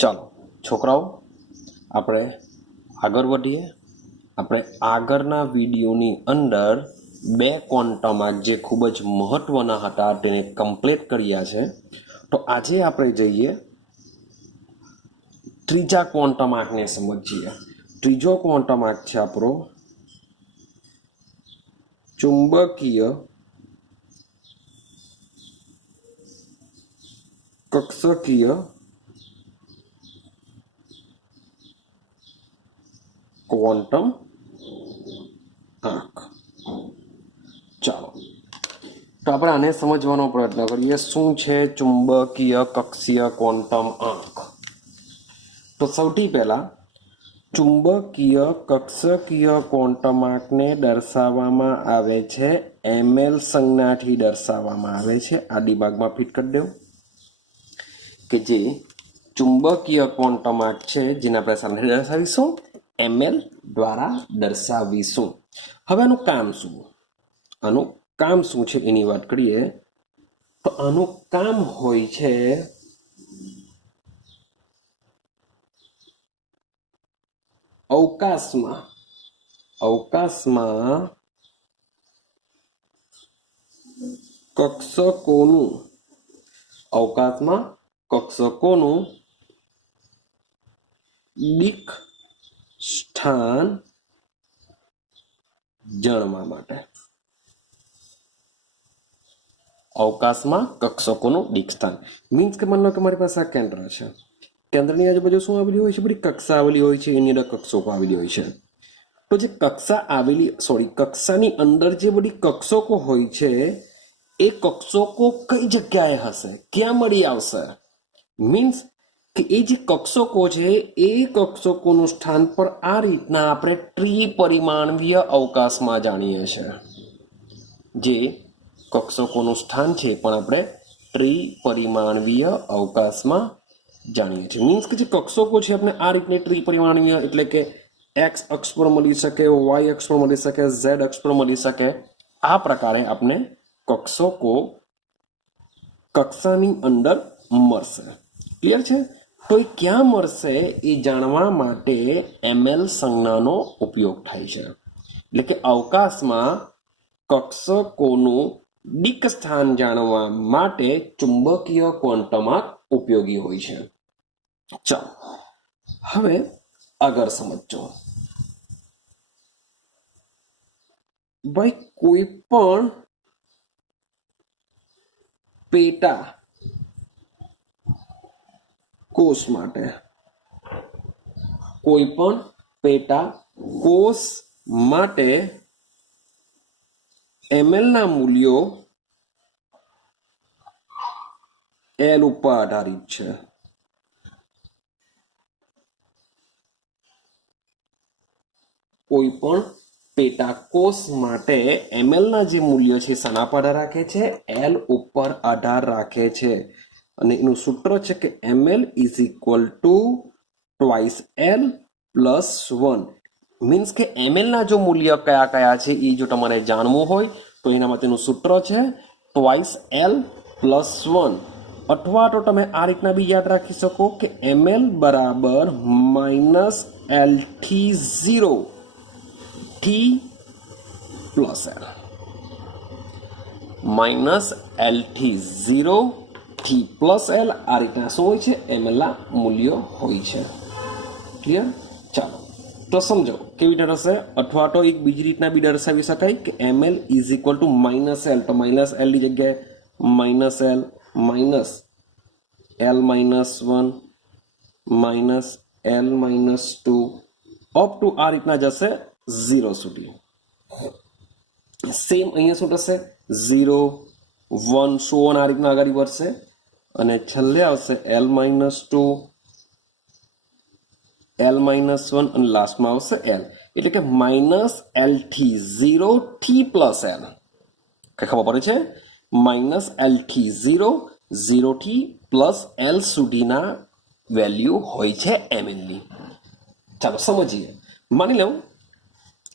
ચાલો છોકરાઓ, આપણે આગળ વધીએ. આપણે આગળના વિડીયોની અંદર બે ક્વોન્ટમ આંક જે ખૂબ જ મહત્વના હતા તેને કમ્પ્લીટ કર્યા છે. તો આજે આપણે જઈએ ત્રીજા ક્વોન્ટમ આંકને સમજીએ. ત્રીજો ક્વોન્ટમ આંક છે આપણો ચુંબકીય કક્ષકીય ક્વોન્ટમ આંક. ચાલો તો આપણે આને સમજવાનો પ્રયત્ન કરીએ. શું છે ચુંબકીય કક્ષીય ક્વોન્ટમ આંક? તો સૌથી પહેલા ચુંબકીય કક્ષકીય ક્વોન્ટમ આંકને દર્શાવવામાં આવે છે ml સંજ્ઞાથી દર્શાવવામાં આવે છે. આ દિમાગમાં ફિટ કરી દેવું કે જે ચુંબકીય ક્વોન્ટમ આંક છે જેને આપણે સામે દર્શાવીશું ml દ્વારા દર્શાવીશું. હવે આનું કામ શું? આનું કામ શું છે એની વાત કરીએ તો આનું કામ હોય છે અવકાશમાં કક્ષકોનું દિક સ્થાન જાણવા માટે. અવકાશમાં કક્ષકોનું દિક સ્થાન મીન્સ કે માનો કે મારી પાસે આ કેન્દ્ર છે. કેન્દ્રની આજુબાજુ શું આવેલી હોય છે? બધી કક્ષા આવેલી હોય છે, એની અંદર કક્ષકો આવેલી હોય છે. તો જે કક્ષાની અંદર જે બધી કક્ષકો હોય છે એ કક્ષકો કઈ જગ્યાએ હશે, ક્યાં મળી આવશે? મીન્સ કે એ જે કક્ષકો છે એ કક્ષકોનું સ્થાન પર આ રીતના આપણે ત્રિપરિમાણીય અવકાશમાં જાણીએ છીએ. જે કક્ષકોનું સ્થાન છે પણ આપણે ત્રિપરિમાણીય અવકાશમાં જાણીએ છીએ. મીન્સ કે જે કક્ષકો છે આપણે આ રીતની ત્રિપરિમાણીય એટલે કે એક્સ અક્ષ પર મળી શકે, વાય અક્ષ પર મળી શકે, ઝેડ અક્ષ પર મળી શકે. આ પ્રકારે આપણે કક્ષકો કક્ષાની અંદર મળશે. ક્લિયર છે? તો એ ક્યાં મળશે એ જાણવા માટે ml સંજ્ઞાનો ઉપયોગ થાય છે. એટલે કે અવકાશમાં કક્ષકોનું દિક સ્થાન જાણવા માટે ચુંબકીય ક્વોન્ટમ આંક ઉપયોગી હોય છે. ચાલો હવે આગળ સમજો. ભાઈ કોઈ પણ પેટા કોષ માટે ml ના મૂલ્યો L ઉપર આધારિત છે. કોઈ પણ પેટાકોષ માટે ml ના જે મૂલ્ય છે શાના પર આધાર રાખે છે? L ઉપર આધાર રાખે છે. અને એનું સૂત્ર છે કે ml is equal to twice L plus 1. Means કે ml ના જો મૂલ્ય કયા કયા છે એ જો તમારે જાણવું હોય તો એના માટેનું સૂત્ર છે ટ્વાઇસ L પ્લસ 1. અથવા તો તમે આ રીતના બી યાદ રાખી શકો કે ml બરાબર માઇનસ L થી 0 થી પ્લસ L. માઇનસ L થી 0 થી પ્લસ L આ રીતના શું હોય છે? ml ના મૂલ્યો હોય છે. ક્લિયર? ચાલો તો સમજો કેવી રીતે હશે. અથવા તો એક બીજી રીતના બી દર્શાવી શકાય કે ml is equal to minus L. તો માઇનસ L ની જગ્યાએ minus L minus L minus 1 minus L minus 2 up to આ રીતના જશે 0 સુધી. સેમ અહીંયા શું થશે? 0 1 સો આ રીતના આગળ વધશે અને છેલ્લે આવશે L માઇનસ 2 L માઇનસ 1 અને લાસ્ટમાં આવશે L. એટલે કે માઇનસ L થી 0 થી પ્લસ L. કઈ ખબર પડે છે? માઇનસ L થી 0 0 થી પ્લસ L સુધીના વેલ્યુ હોય છે ml ની. ચાલો સમજીએ. માની લઉં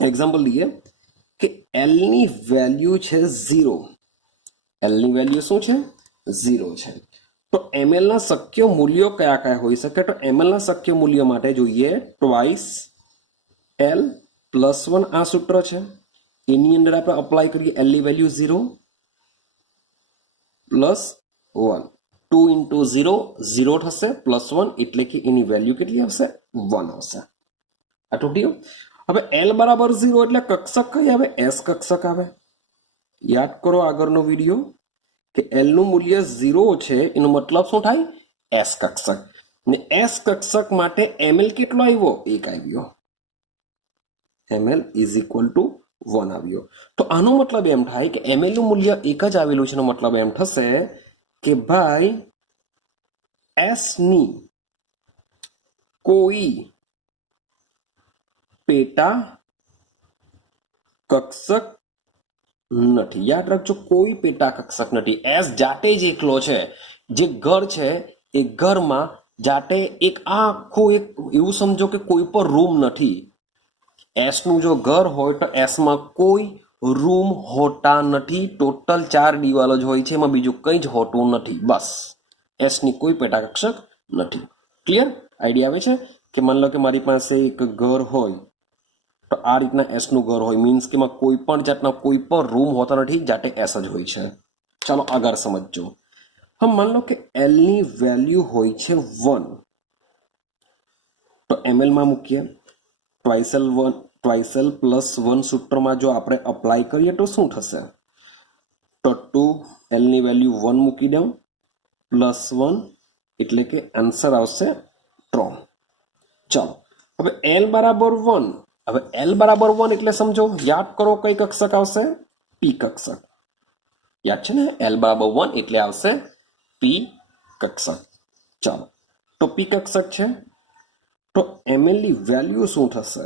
એક્ઝામ્પલ લઈએ કે L ની વેલ્યુ છે 0. L ની વેલ્યુ શું છે? 0 છે. તો ml ના શક્ય મૂલ્યો કયા કયા હોઈ શકે? તો ml ના શક્ય મૂલ્ય માટે જોઈએ ટ્વાઇસ l +1 આ સૂત્ર છે, એની અંદર આપણે અપ્લાય કરીએ l ની વેલ્યુ 0 +1, 2 × 0 0 થશે, +1 એટલે કે એની વેલ્યુ કેટલી આવશે? 1 આવશે. આટલું ક્લિયર? હવે l બરાબર 0 એટલે કક્ષક કઈ આવે? s કક્ષક આવે. યાદ કરો આગળનો વિડીયો કે l નું મૂલ્ય 0 છે, એનો મતલબ શું થાય? s કક્ષક. ને s કક્ષક માટે ml કેટલો આવ્યો? 1 આવ્યો. ml = 1 આવ્યો. તો આનો મતલબ એમ થાય કે ml નું મૂલ્ય 1 જ આવેલું છે. એનો મતલબ એમ થશે કે ભાઈ s ની કોઈ પેટા કક્ષક નથી. યાદ રાખજો, કોઈ પેટા કક્ષક નથી. એસ જાતે જ એકલો છે. જે ઘર છે એ ઘરમાં જાતે એક આખું એક એવું સમજો કે કોઈ પણ રૂમ નથી. એસ નું જો ઘર હોય તો એસ માં કોઈ રૂમ હોતા નથી. ટોટલ 4 દિવાલો જ હોય છે, એમાં બીજું કંઈ જ હોતું નથી. બસ એસ ની કોઈ પેટા કક્ષક નથી. ક્લિયર? આઈડિયા આવે છે? કે માની લો કે મારી પાસે એક ઘર હોય તો આ રીતના એસ નું ઘર હોય, મીન્સ કે એમાં કોઈ પણ જાતના કોઈ પણ રૂમ હોતા નથી, જાતે એસ જ હોય છે. ચાલો આગળ સમજજો. હવે માની લો કે એલ ની વેલ્યુ હોય છે 1, તો ml માં મૂકીએ. ટ્વાઇસલ +1 સૂત્રમાં જો આપણે અપ્લાય કરીએ તો શું થશે? તો 2 l ની વેલ્યુ 1 મૂકી દઉં, +1 એટલે કે આન્સર આવશે 3. ચાલો હવે l બરાબર 1. હવે l બરાબર 1 એટલે સમજો, યાદ કરો કઈ કક્ષક આવશે? p કક્ષક. યાદ છે ને? l બરાબર 1 એટલે આવશે p કક્ષક. ચાલો તો p કક્ષક છે તો ml ની વેલ્યુ શું થશે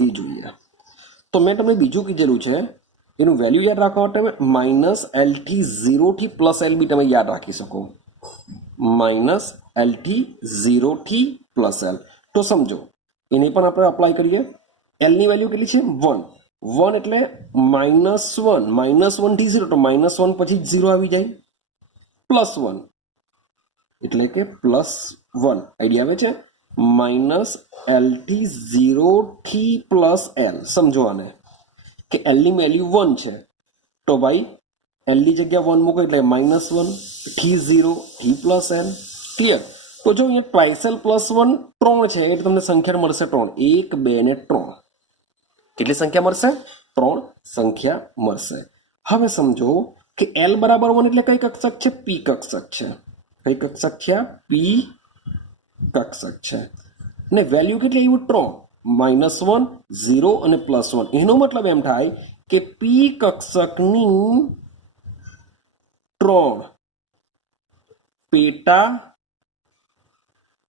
એ જોઈએ. તો મેં તમને બીજું કીધેલું છે, એનું વેલ્યુ યાદ રાખવા માટે -l થી 0 થી +l બી તમે યાદ રાખી શકો. -l થી 0 થી +l. તો સમજો એને પણ આપણે અપ્લાય કરીએ. l ની વેલ્યુ કેટલી છે? 1. 1 એટલે -1 -1 થી 0, તો -1 પછી 0 આવી જાય, +1 એટલે કે +1. આઈડિયા આવે છે? -l થી 0 થી +l. સમજો આને કે l ની વેલ્યુ 1 છે, તો ભાઈ l ની જગ્યા 1 મૂકો એટલે -1 થી 0 થી +l. ક્લિયર? તો જો અહીંયા ટ્વાઇસલ +1 3 છે એટલે તમને સંખ્યા મળશે 3. 1 2 ને 3. કેટલી સંખ્યા મળશે? 3 સંખ્યા મળશે. હવે સમજો કે l બરાબર 1 એટલે કઈ કક્ષક છે? p કક્ષક છે. કઈ કક્ષક છે? p કક્ષક છે. ને વેલ્યુ કેટલી આવી? 3. -1 0 અને +1. એનો મતલબ એમ થાય કે p કક્ષકની 3 પેટા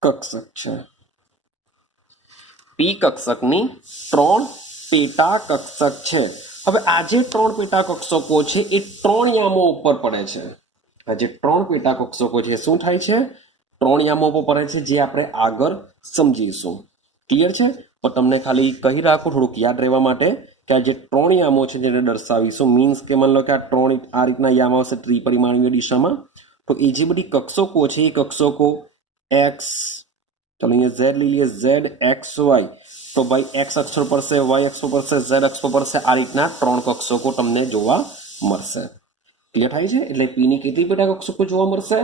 કક્ષક છે. p કક્ષકની 3 પેટા કક્ષક છે. હવે આ જે 3 પેટા કક્ષકો છે એ 3 યામો ઉપર પડે છે. આ જે 3 પેટા કક્ષકો છે શું થાય છે? 3 યામો ઉપર પડે છે, જે આપણે આગળ સમજીશું. ક્લિયર છે? પણ તમને ખાલી કહી રાખો થોડુંક યાદ રહેવા માટે કે આ જે 3 યામો છે જેને દર્શાવીશું, મીન્સ કે માની લો કે આ 3 આ રીતના યામ આવશે ત્રિપરિમાણીય દિશામાં, તો એ જે બધી કક્ષકો છે એ કક્ષકો x, ચાલો અહીંયા z લઈ લઈએ, z x y, તો ભાઈ x અક્ષ પર છે, y અક્ષ પર છે, z અક્ષ પર છે. આ રીતના 3 કક્ષકો તમને જોવા મળશે. ક્લિયર થાય છે? એટલે p ની કેટલી પેટા કક્ષકો જોવા મળશે?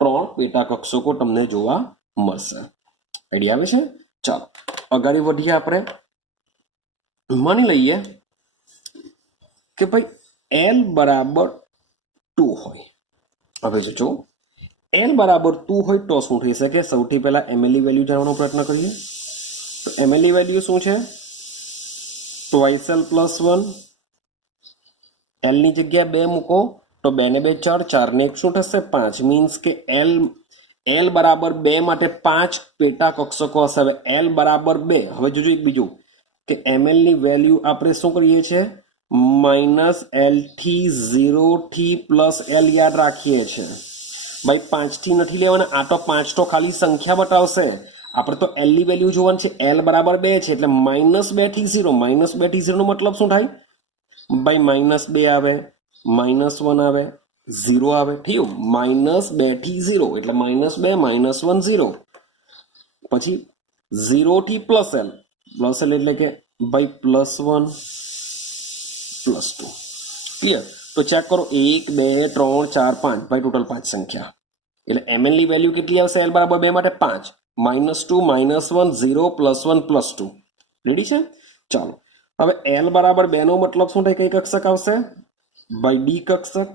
3 પેટા કક્ષકો તમને જોવા મળશે. આઈડિયા આવે છે? ચાલો આગળ વધીએ. આપણે માની લઈએ કે ભાઈ l બરાબર 2 હોય. હવે જો l બરાબર 2 હોય તો શું થઈ શકે? સૌથી પહેલા ml ની વેલ્યુ જાણવાનો પ્રયત્ન કરીએ. તો ml ની વેલ્યુ શું છે? ટ્વાઇસલ +1. l ની જગ્યા 2 મૂકો તો 2 ને 2 4, 4 ને 1 શું થશે? 5. મીન્સ કે l બરાબર 2 માટે 5 પેટા કક્ષકો હશે. હવે l બરાબર 2. હવે જોજો એક બીજું કે ml ની વેલ્યુ આપણે શું કરીએ છીએ? -l થી 0 થી +l યાદ રાખીએ છીએ. ભાઈ 5 થી નથી લેવાના. આ તો 5 તો ખાલી સંખ્યા બતાવશે. આપણે તો l ની વેલ્યુ જોવાની છે. l બરાબર 2 છે એટલે -2 થી 0. -2 થી 0 નો મતલબ શું થાય? ભાઈ -2 આવે, -1 આવે, 0 આવે થયું -2 થી 0 એટલે -2 -1 0 પછી 0 થી +l એટલે કે ભાઈ +1 +2 ક્લિયર તો ચેક કરો 1 2 3 4 5 ભાઈ ટોટલ 5 સંખ્યા એટલે ml ની વેલ્યુ કેટલી આવશે l બરાબર 2 માટે 5 -2 -1 0 +1 +2 રેડી છે ચાલો હવે l બરાબર 2 નો મતલબ શું થાય કઈ કક્ષક આવશે ભાઈ ડી કક્ષક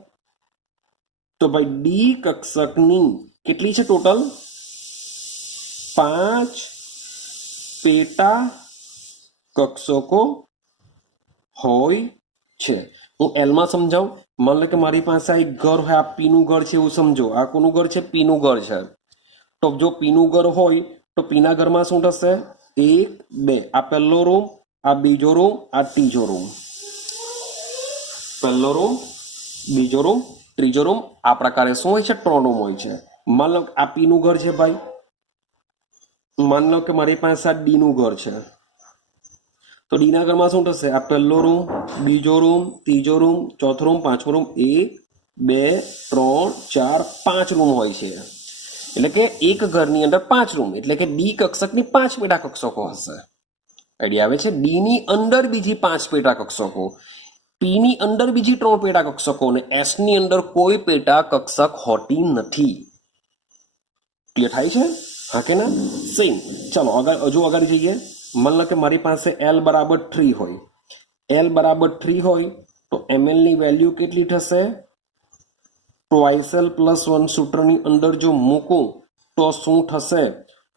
તો ભાઈ ડી કક્ષકની કેટલી છે ટોટલ 5 પેટા કક્ષકો હોય છે હું એલ માં સમજાવું માન લો કે મારી પાસે આ એક ઘર હોય આ પી નું ઘર છે એવું સમજો આ કોનું ઘર છે પી નું ઘર છે તો જો પી નું ઘર હોય તો પી ના ઘરમાં શું થશે 1 2 આ પહેલો રૂમ આ બીજો રૂમ આ ત્રીજો રૂમ પહેલો રૂમ બીજો રૂમ ત્રીજો રૂમ આ પ્રકારે શું હોય છે 3 રૂમ હોય છે માન લો આ પી નું ઘર છે ભાઈ માન લો કે મારી પાસે આ ડી નું ઘર છે તો ડી ના ઘરમાં શું થશે આ પહેલો રૂમ બીજો રૂમ ત્રીજો રૂમ ચોથો રૂમ પાંચમો રૂમ 1 2 3 4 5 રૂમ હોય છે એટલે કે એક ઘરની અંદર 5 રૂમ એટલે કે ડી કક્ષકની 5 પેટા કક્ષકો હશે આઈડિયા આવે છે ડી ની અંદર બીજી 5 પેટા કક્ષકો પી ની અંદર બીજી 3 પેટા કક્ષકો અને એસ ની અંદર કોઈ પેટા કક્ષક હોતી નથી ક્લિયર થાય છે હા કે ના સેમ ચલો હજુ આગળ જઈએ માન લો કે મારી પાસે l બરાબર 3 હોય l બરાબર 3 હોય તો ml ની વેલ્યુ કેટલી થશે ટ્વાઇસ l + 1 સૂત્રની અંદર જો મૂકું તો શું થશે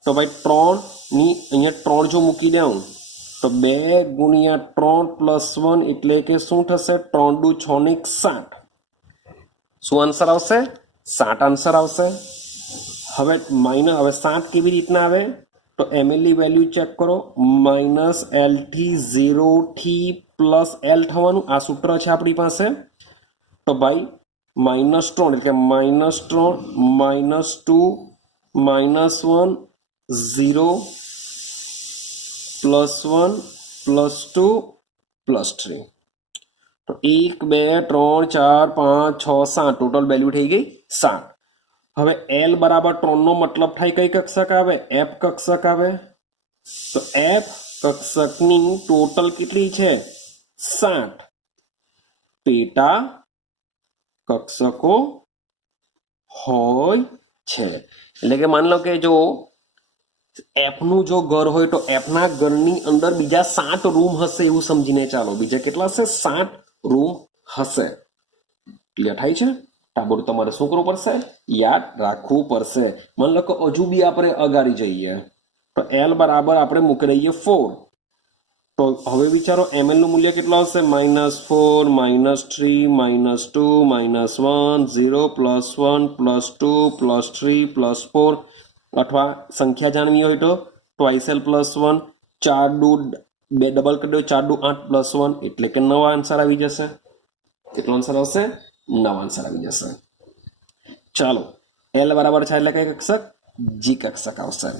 તો ભાઈ 3 ની અહીંયા 3 જો મૂકી દઉં તો 2 × 3 + 1 એટલે કે શું થશે 3 દુ 6 ને 7 શું આન્સર આવશે 7 આન્સર આવશે હવે હવે 7 કેવી રીતના આવે તો ml ની વેલ્યુ ચેક કરો -l થી 0 થી +l થવાનું આ સૂત્ર છે આપણી પાસે તો ભાઈ -3 એટલે કે -3 -2 -1 0 +1 +2 +3 તો 1 2 3 4 5 6 7 ટોટલ વેલ્યુ થઈ ગઈ 7 હવે l બરાબર 3 નો મતલબ થાય કઈ કક્ષક આવે f કક્ષક આવે તો f કક્ષકની ટોટલ કેટલી છે 7 પેટા કક્ષકો હોય છે એટલે કે માન લો કે જો f નું જો ઘર હોય તો f ના ઘરની અંદર બીજા 7 રૂમ હશે એવું સમજીને ચાલો બીજા કેટલા હશે 7 રૂમ હશે ક્લિયર થાય છે તાબડતોબ તમારે શું કરવું પડશે યાદ રાખવું પડશે માન લો કે હજુ બી આપણે અગાડી જઈએ તો l બરાબર આપણે મૂકી દઈએ 4 તો હવે વિચારો ml નું મૂલ્ય કેટલું આવશે -4 -3 -2 -1 0 +1 +2 +3 +4 અથવા સંખ્યા જાણવી હોય તો ટ્વાઇસ l + 1 4 દુ 2 ડબલ કરી દો 4 દુ 8 +1 એટલે કે 9 આન્સર આવી જશે કેટલો આન્સર આવશે 9 આન્સર આવી જશે ચાલો l બરાબર છે એટલે કઈ કક્ષક જી કક્ષક આવશે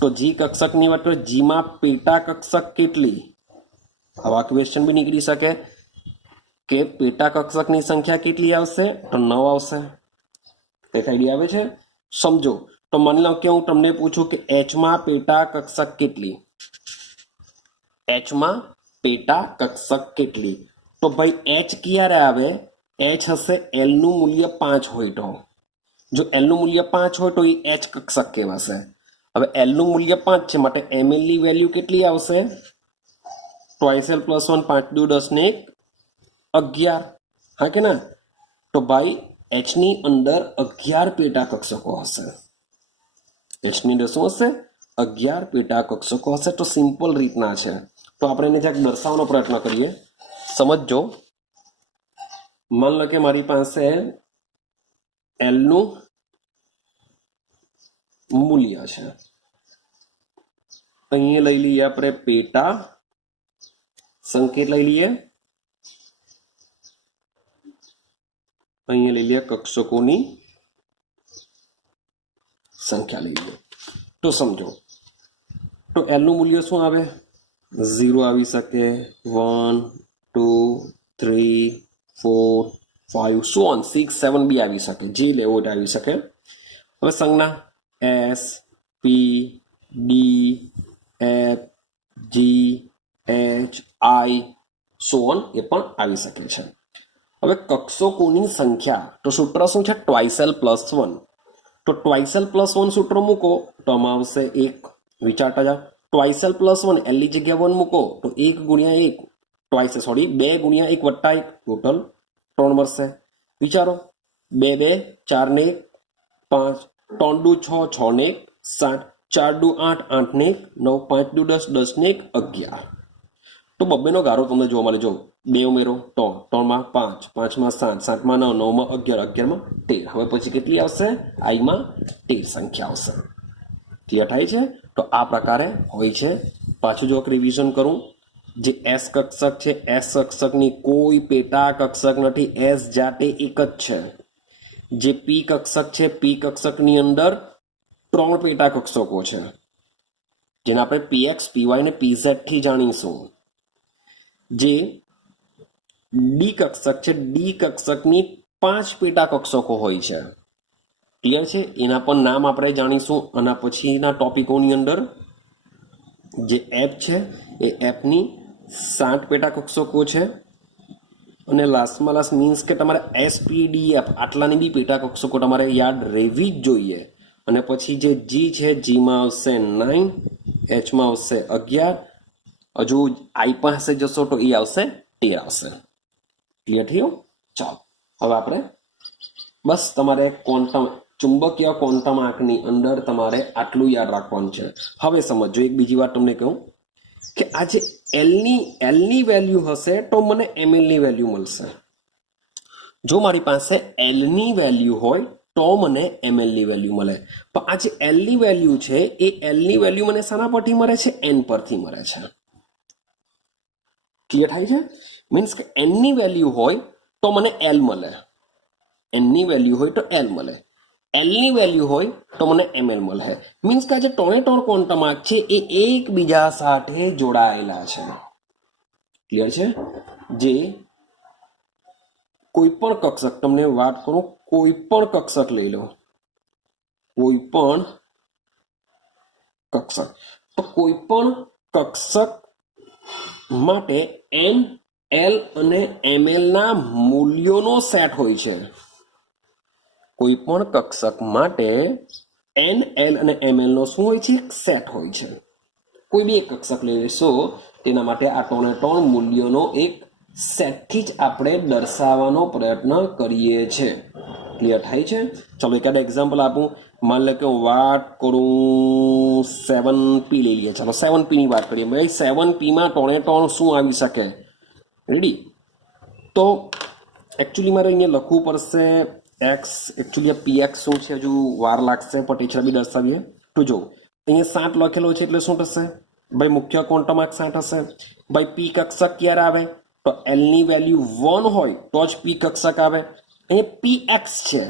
તો જી કક્ષકની વાત કરીએ જી માં પેટા કક્ષક કેટલી આવા ક્વેશ્ચન બી નીકળી શકે કે પેટા કક્ષકની સંખ્યા કેટલી આવશે તો 9 આવશે એક આઈડિયા આવે છે સમજો તો માની લો કે હું તમને પૂછું કે h માં પેટા કક્ષક કેટલી h માં પેટા કક્ષક કેટલી તો ભાઈ h ક્યારે આવે h હશે l નું મૂલ્ય 5 હોય તો જો l નું મૂલ્ય 5 હોય તો એ h કક્ષક કહેવાશે હવે l નું મૂલ્ય 5 છે માટે ml ની વેલ્યુ કેટલી આવશે ટ્વાઇસ l + 1 5 દુ 10 ને 11 હા કે ના તો ભાઈ h ની અંદર 11 પેટા કક્ષકો હશે h ની અંદર શું હશે 11 પેટા કક્ષકો હશે તો સિમ્પલ રીતના છે તો આપણે એને જરાક દર્શાવવાનો પ્રયત્ન કરીએ સમજજો માન લો કે મારી પાસે l નું મૂલ્ય છે અહીંયા લઈ લઈએ આપણે પેટા સંકેત લઈ લઈએ અહીંયા લઈ લઈએ કક્ષકોની સંખ્યા લઈ લઈએ તો સમજો તો l નું મૂલ્ય શું આવે 0 આવી શકે 1 2 3 4 5 સો ઓન 6 7 બી આવી શકે, જે લેવો એટલે આવી શકે. હવે સંજ્ઞા S P D F G H I so on એ પણ આવી શકે છે. હવે કક્ષકોની સંખ્યા, તો સૂત્ર શું છે? ટ્વાઇસેલ પ્લસ 1. તો ટ્વાઇસેલ પ્લસ 1 સૂત્ર મૂકો તો આમાં આવશે 1. વિચારતા જાઓ, ટ્વાઇસેલ પ્લસ 1 એલ ની જગ્યા 1 મૂકો તો 1 ગુણ્યા 1 ટ્વાઇસ, સોરી 2 ગુણ્યા 1 વત્તા 1 ટોટલ 3 મળશે. વિચારો, 2 2 4 ને 1 5, 3 દુ 6 6 ને 1 7, 4 દુ 8 8 ને 1 9, 5 દુ 10 10 ને 1 11. તો બબ્બેનો ગારો તમને જોવા મળે. જો 2 ઉમેરો 3, 3 માં 5, 5 માં 7, 7 માં 9, 9 માં 11, 11 માં 13. હવે પછી કેટલી આવશે? આઈમાં 13 સંખ્યા આવશે. ક્લિયર થાય છે? તો આ પ્રકારે હોય છે. પાછું જો રિવિઝન કરું, જે એસ કક્ષક છે, એસ કક્ષકની કોઈ પેટા કક્ષક નથી, એસ જાતે એક જ છે. જે પી કક્ષક છે, પી કક્ષકની અંદર 3 પેટા કક્ષકો છે, જેને આપણે પીએક્સ પીવાય ને પીઝેડ થી જાણીશું. જે ડી કક્ષક છે, ડી કક્ષકની 5 પેટા કક્ષકો હોય છે. ક્લિયર છે? એના પણ નામ આપણે જાણીશું આના પછીના ટોપિકોની અંદર. જે એફ છે એ એફની 7 પેટા કક્ષકો છે. અને લાસ્ટમાં લાસ્ટ મીન્સ કે તમારે એસપીડીએફ આટલાની બી પેટા કક્ષકો તમારે યાદ રહેવી જ જોઈએ. અને પછી જે જી છે, જીમાં આવશે 9, એચમાં આવશે 11, હજુ આઈ પાસે જશો તો એ આવશે 13 આવશે. ક્લિયર થયું? ચાલો હવે આપણે બસ તમારે ક્વોન્ટમ ચુંબકીય ક્વોન્ટમ આંકની અંદર તમારે આટલું યાદ રાખવાનું છે. હવે સમજો, એક બીજી વાત તમને કહું કે આ જે એલની વેલ્યુ હશે તો મને એમએલની વેલ્યુ મળશે. જો મારી પાસે એલની વેલ્યુ હોય તો મને એમએલની વેલ્યુ મળે. પણ આ જે એલની વેલ્યુ છે એ એલની વેલ્યુ મને શાના પરથી મળે છે? એન પરથી મળે છે. ક્લિયર થાય છે? મીન્સ કે એનની વેલ્યુ હોય તો મને એલ મળે, એનની વેલ્યુ હોય તો એલ મળે, એલની વેલ્યુ હોય તો મને એમએલ મળે. મીન્સ કે આ જે 3 ક્વોન્ટમ આંક છે એ એકબીજા સાથે જોડાયેલા છે. ક્લિયર છે? જે કોઈ પણ કક્ષક, તમને વાત કરું, કોઈ પણ કક્ષક લઈ લો, કોઈ પણ કક્ષક, તો કોઈ પણ કક્ષક માટે એન, એલ અને એમએલ ના મૂલ્યોનો સેટ હોય છે. કોઈ પણ કક્ષક માટે એન, એલ અને એમએલ નો શું હોય છે? સેટ હોય છે. કોઈ બી એક કક્ષક લઈ લેશો, તેના માટે આ 3 મૂલ્યોનો એક સેટથી જ આપણે દર્શાવવાનો પ્રયત્ન કરીએ છીએ. ક્લિયર થાય છે? ચલો એકાદ એક્ઝામ્પલ આપું. માની લો કે હું વાત કરું 7p લઈ લઈએ. ચાલો 7p ની વાત કરીએ. ભાઈ 7p માં 3 શું આવી શકે? રેડી? તો એકચ્યુઅલી મારે અહીંયા લખવું પડશે એક્સ, એકચ્યુઅલી પી એક્સ શું છે હજુ વાર લાગશે, પણ ટીચર બી દર્શાવીએ. તો જો અહીંયા 7 લખેલો છે એટલે શું થશે? ભાઈ મુખ્ય ક્વોન્ટમ આંક 7 હશે. ભાઈ પી કક્ષક ક્યારે આવે? તો એલની વેલ્યુ 1 હોય તો જ પી કક્ષક આવે. અહીંયા પી એક્સ છે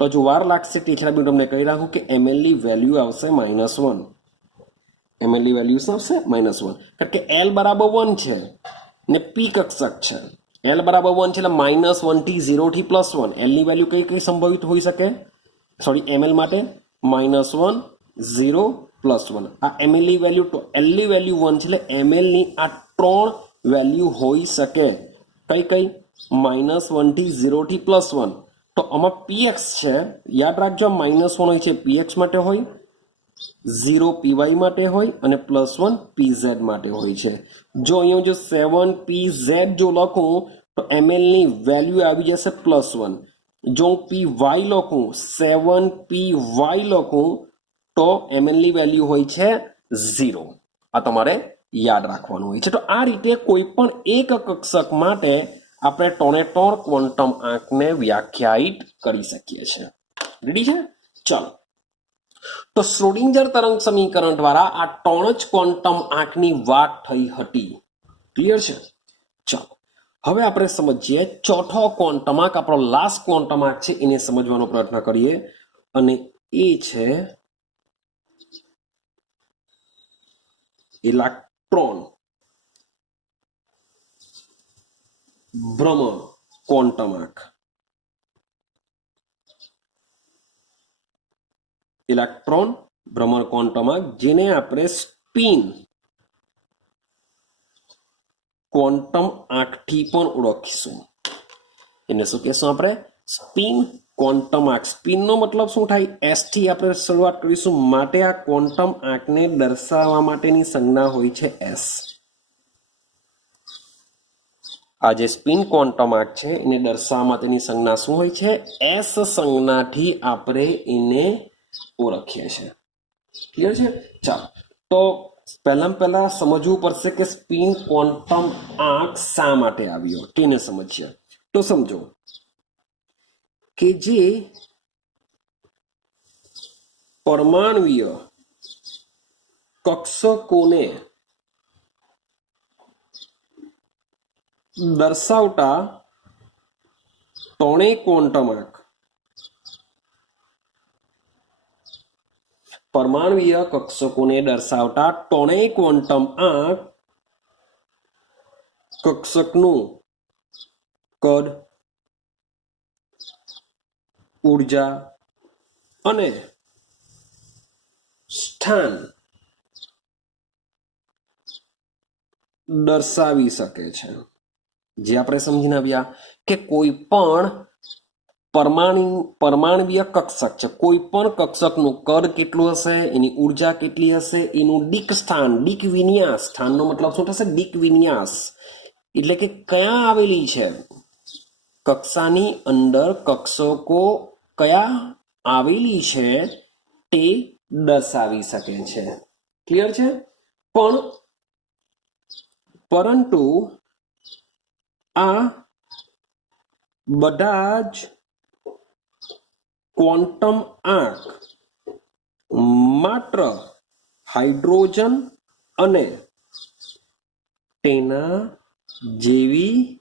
તો જો વાર લાગશે, ટીચર બી તમને કહી રાખું કે એમએલની વેલ્યુ આવશે -1. એમએલની વેલ્યુ શું આવશે? -1. કારણ કે એલ બરાબર 1 છે ને પી કક્ષક છે. એલ બરાબર 1 છે એટલે -1 થી 0 થી +1. એલની વેલ્યુ કઈ કઈ સંભવિત હોઈ શકે? સોરી, એમએલ માટે -1 0 +1. આ એમએલની વેલ્યુ, તો એલની વેલ્યુ 1 છે એટલે એમએલની આ 3 વેલ્યુ હોઈ શકે. કઈ કઈ? -1 થી 0 થી +1. તો આમાં પીએક્સ છે, યાદ રાખજો, -1 હોય છે પીએક્સ માટે હોય, 0 પીવાય માટે હોય અને +1 પીઝેડ માટે હોય છે. જો અહીંયા જો 7pz જો લખું તો એમએલની વેલ્યુ આવી જશે +1. જો હું પીવાય લખું, 7py લખું તો એમએલની વેલ્યુ હોય છે 0. આ તમારે યાદ રાખવાનું હોય છે. તો આ રીતે કોઈ પણ એક કક્ષક માટે આપણે 3 ક્વોન્ટમ આંકને વ્યાખ્યાયિત કરી શકીએ છીએ. રેડી છે? ચાલો, તો શ્રોડિંજર તરંગ સમીકરણ દ્વારા આ 3 જ ક્વોન્ટમ આંકની વાત થઈ હતી. ક્લિયર છે? ચાલો હવે આપણે સમજીએ ચોથો ક્વોન્ટમ આંક, આપણો લાસ્ટ ક્વોન્ટમ આંક છે, એને સમજવાનો પ્રયત્ન કરીએ. અને એ છે ઇલેક્ટ્રોન ભ્રમણ ક્વોન્ટમ આંક. ઇલેક્ટ્રોન ભ્રમણ ક્વોન્ટમ આંક, જેને આપણે સ્પિન ક્વોન્ટમ આંકથી પણ ઓળખીશું. એને શું કહેશું આપણે? સ્પિન ક્વોન્ટમ આંક. સ્પિનનો મતલબ શું થાય? એસ થી આપણે શરૂઆત કરીશું, માટે આ ક્વોન્ટમ આંકને દર્શાવવા માટેની સંજ્ઞા હોય છે એસ. આ જે સ્પિન ક્વોન્ટમ આંક છે એને દર્શાવવા માટેની સંજ્ઞા શું હોય છે? એસ સંજ્ઞાથી આપણે એને ઓળખીએ છીએ. ક્લિયર છે? ચાલો, તો પહેલા સમજવું પડશે કે સ્પિન ક્વોન્ટમ આંક શા માટે આવ્યો તેને સમજીએ. તો સમજો કે જે પરમાણુય કક્ષકોને દર્શાવતા ત્રણેય ક્વોન્ટમ આંક, પરમાણુય કક્ષકોને દર્શાવતા ત્રણેય ક્વોન્ટમ આંક કક્ષકનું કદ, ઊર્જા અને સ્થાન દર્શાવી શકે છે. જે આપણે સમજીને આવ્યા કે કોઈ પણ પરમાણુય કક્ષક છે, કોઈ પણ કક્ષકનું કદ કેટલું હશે, એની ઊર્જા કેટલી હશે, એનું દિક સ્થાન, દિક વિન્યાસ, સ્થાનનો મતલબ શું થશે? દિક વિન્યાસ, એટલે કે ક્યાં આવેલી છે કક્ષાની અંદર, કક્ષકો કયા આવેલી છે તે દર્શાવી શકે છે. ક્લિયર છે? પરંતુ આ બધા જ ક્વોન્ટમ આંક માત્ર હાઇડ્રોજન અને તેના જેવી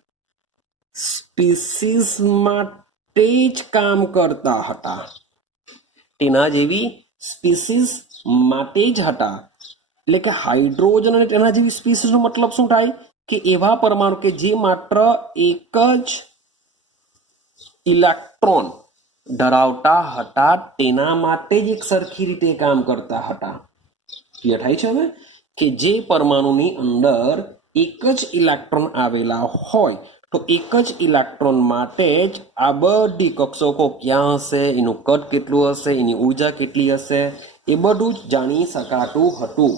સ્પીસીસ માટે જ કામ કરતા હતા. તેના જેવી સ્પીસીસ માટે જ હતા. એટલે કે હાઇડ્રોજન અને તેના જેવી સ્પીસીસનો મતલબ શું થાય? કે એવા પરમાણુ કે જે માત્ર એક જ ઇલેક્ટ્રોન ધરાવતા હતા, તેના માટે જ એક સરખી રીતે કામ કરતા હતા. ક્લિયર થાય છે હવે? કે જે પરમાણુની અંદર એક જ ઇલેક્ટ્રોન આવેલા હોય, તો એક જ ઇલેક્ટ્રોન માટે જ આ બધી કક્ષકો ક્યાં હશે, એનું કદ કેટલું હશે, એની ઊર્જા કેટલી હશે, એ બધું જ જાણી શકાતું હતું.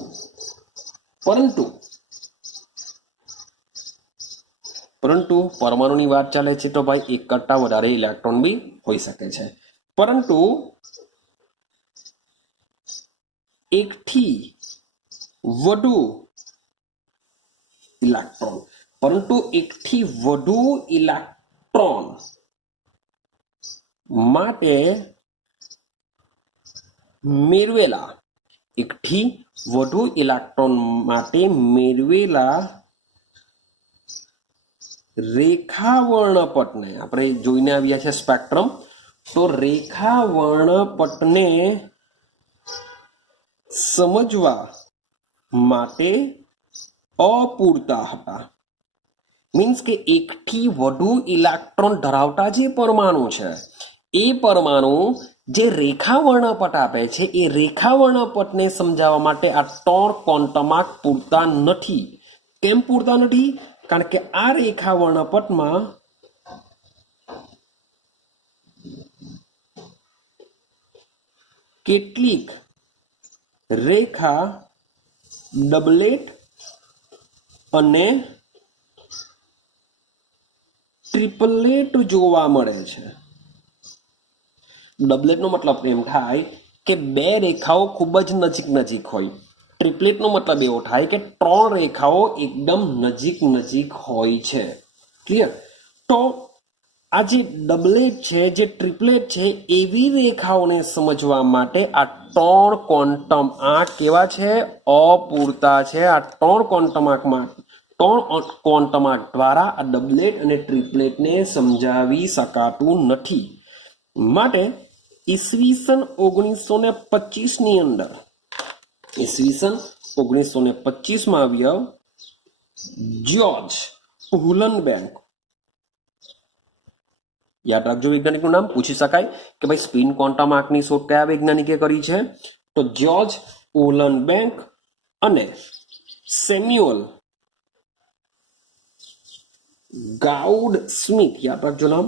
પરંતુ પરમાણુની વાત ચાલે છે તો ભાઈ એક કરતા વધારે ઇલેક્ટ્રોન બી હોઈ શકે છે. પરંતુ એકથી વધુ ઇલેક્ટ્રોન માટે મેળવેલા રેખા વર્ણપટને આપણે જોઈને આવ્યા છે સ્પેક્ટ્રમ, તો રેખા વર્ણપટને સમજવા માટે અપૂરતા હતા. મીન્સ કે એકથી વધુ ઇલેક્ટ્રોન ધરાવતા જે પરમાણુ છે, એ પરમાણુ જે રેખા વર્ણપટ આપે છે, એ રેખા વર્ણપટને સમજાવવા માટે આ ત્રણ ક્વોન્ટમ આંક પૂરતા નથી. કેમ પૂરતા નથી? કારણ કે આ રેખા વર્ણપટમાં કેટલીક રેખા ડબલેટ અને ટ્રિપલેટ જોવા મળે છે. ડબલેટનો મતલબ એમ થાય કે બે રેખાઓ ખૂબ જ નજીક હોય. ટ્રિપલેટનો મતલબ એવો થાય કે ત્રણ રેખાઓ એકદમ નજીક હોય છે. ક્લિયર? તો આ જે ડબલેટ છે, જે ટ્રિપલેટ છે, એવી રેખાઓને સમજવા માટે આ ત્રણ ક્વોન્ટમ આંક કેવા છે? અપૂરતા છે. આ ત્રણ ક્વોન્ટમ આંક દ્વારા આ ડબલેટ અને ટ્રિપલેટને સમજાવી શકાતું નથી. માટે ઈસવીસન 1925ની અંદર, ઈસવીસન 1925માં આવ્યો જ્યોર્જ હુલનબેર્ગ याद रखो वैज्ञानिकનું નામ પૂછી શકાય કે ભાઈ સ્પિન ક્વોન્ટમ આંકની શોધ કયા વૈજ્ઞાનિકે કરી છે? તો જ્યોર્જ ઉહલેનબેક અને સેમ્યુઅલ ગાઉડ સ્મિથ. યાદ રાખજો નામ,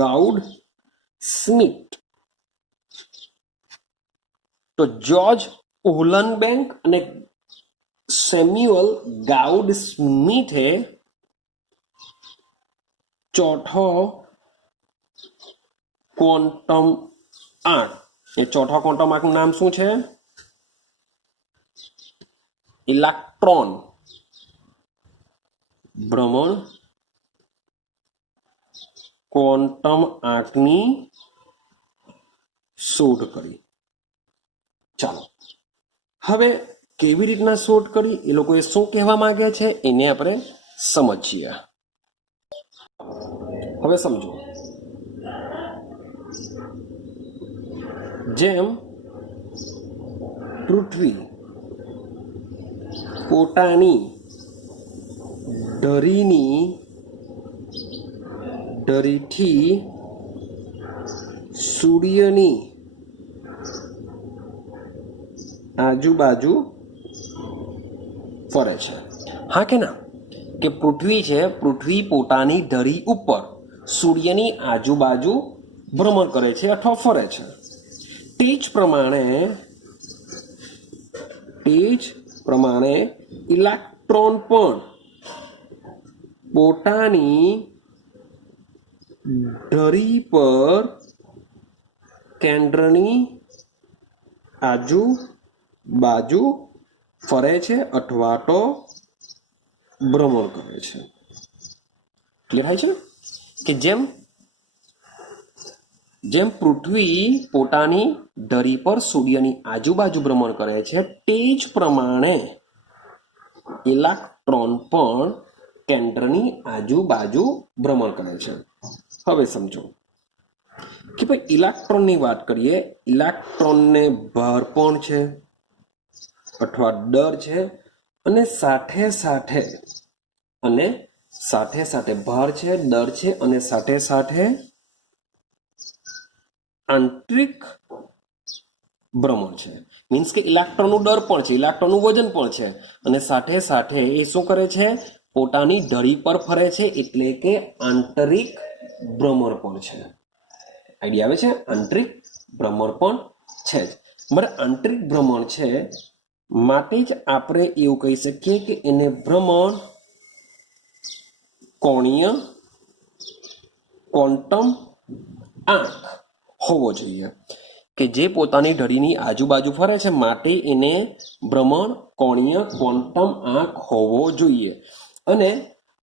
ગાઉડ સ્મિથ. તો જ્યોર્જ ઉહલેનબેક અને સેમ્યુઅલ ગાઉડ સ્મિથે ચોથો ક્વોન્ટમ આંક, એ ચોથા ક્વોન્ટમ આંકનું નામ શું છે? ઇલેક્ટ્રોન ભ્રમણ ક્વોન્ટમ આંકની શોધ કરી. ચાલો હવે કેવી રીતના શોધ કરી, એ લોકોએ શું કહેવા માંગે છે એને આપણે સમજીએ. હવે સમજો, જેમ પૃથ્વી પોતાની ધરીથી સૂર્યની આજુબાજુ ફરે છે. હા કે ના? કે પૃથ્વી છે, પૃથ્વી પોતાની ધરી ઉપર સૂર્યની આજુબાજુ ભ્રમણ કરે છે અથવા ફરે છે. તે જ પ્રમાણે ઇલેક્ટ્રોન પણ પોતાની ધરી પર કેન્દ્રની આજુબાજુ ફરે છે અથવા તો ભ્રમણ કરે છે. ક્લિયર થાય છે કે જેમ પૃથ્વી પોતાની ધરી પર સૂર્યની આજુબાજુ ભ્રમણ કરે છે, તે જ પ્રમાણે ઇલેક્ટ્રોન પણ કેન્દ્રની આજુબાજુ ભ્રમણ કરે છે. હવે સમજો કે ભાઈ ઇલેક્ટ્રોનની વાત કરીએ, ઇલેક્ટ્રોનને ભાર પણ છે અથવા દર છે, અને સાથે સાથે ભાર છે, દર છે, અને સાથે આંતરિક ભ્રમણ છે. મીન્સ કે ઇલેક્ટ્રોનનું દર પણ છે, ઇલેક્ટ્રોનનું વજન પણ છે, અને સાથે એ શું કરે છે? પોતાની ધરી પર ફરે છે, એટલે કે આંતરિક ભ્રમણ પણ છે. આઈડિયા આવે છે? આંતરિક ભ્રમણ પણ છે જ. મારે આંતરિક ભ્રમણ છે માટે જ આપણે એવું કહી શકીએ કે એને ભ્રમણ કોણીય ક્વોન્ટમ આંક હોવો જોઈએ, કે જે પોતાની ધરીની આજુબાજુ ફરે છે, માટે એને ભ્રમણ કોણીય ક્વોન્ટમ આંક હોવો જોઈએ. અને